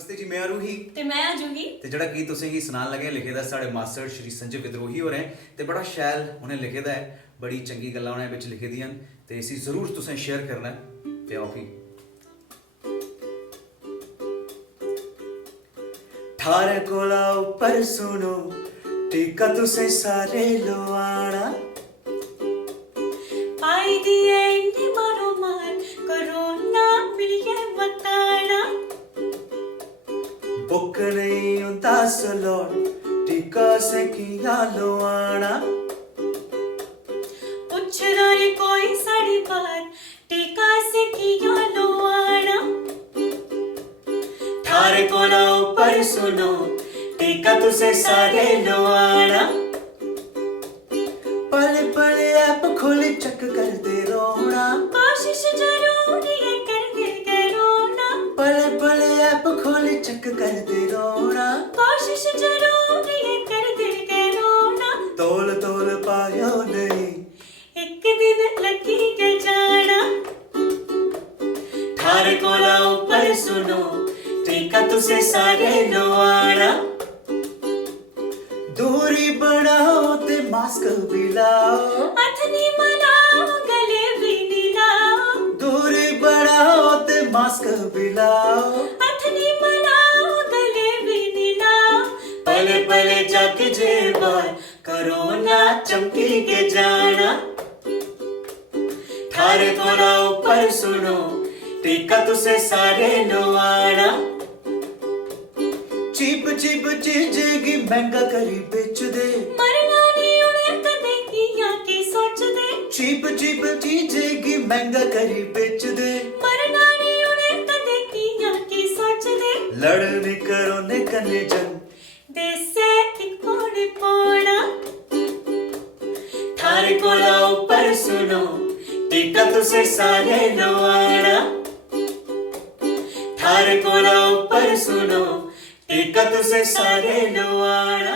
नमस्ते जी, मैं रूही ते मैं आजूगी ते जड़ा की तुसें ही सुनान लगे लिखे दा साढ़े मास्टर श्री संजय विद्रोही होरें ते बड़ा शैल उन्हें लिखे दा है। बड़ी चंगी गल्लां उन्हें बिच लिखी दियां ते इसी जरूर तुसें शेयर करना है। ते आओ भी ठारे कोला ऊपर सुनो टीका तुसें सारे लवाना पाई दिए इन्नी मारो मार कोरोना मिलिए बताना बुक नहीं होता सलोन टीका से किया लवाना पूछ रे कोई साड़ी बात टीका से किया लो आना थारे कोला ऊपर सुनो टीका तुसे सारे लवाना पले पले ऐप खोले चक कर दे रोना कोशिश जरूरी है कर दिल के रोना पले पले ऐप खोले चक कर दे रोना कोशिश जरूरी है कर दिल के रोना तोल तोल पायो नहीं एक दिन लगी के जाना थारे कोला ऊपर सुनो टीका तुसे सारे लवाना दूरी बढ़ाओ ते मास्क भी लाओ हाथ नी मलाओ गले भी नी लाओ दूरी बढ़ाओ ते मास्क भी लाओ हाथ नी मलाओ गले भी नी लाओ पले पले जाके जेबार कोरोना चमकी के जाना थारे कोला ऊपर सुनो टीका तुसे सारे लवाना चीप चीप चीजेगी महंगा करी बेच दे मरना नहीं उन्हें कदे किया की सोच दे चीप चीप चीजेगी महंगा करी बेच दे मरना नहीं उन्हें कदे किया की सोच दे लड़ने करो ने कने जंग देसे एक कोने पोड़ा थारे कोला ऊपर सुनो टीका तुसे सारे लवाना थारे कोला ऊपर सुनो टीका तुसे सारे लवाना।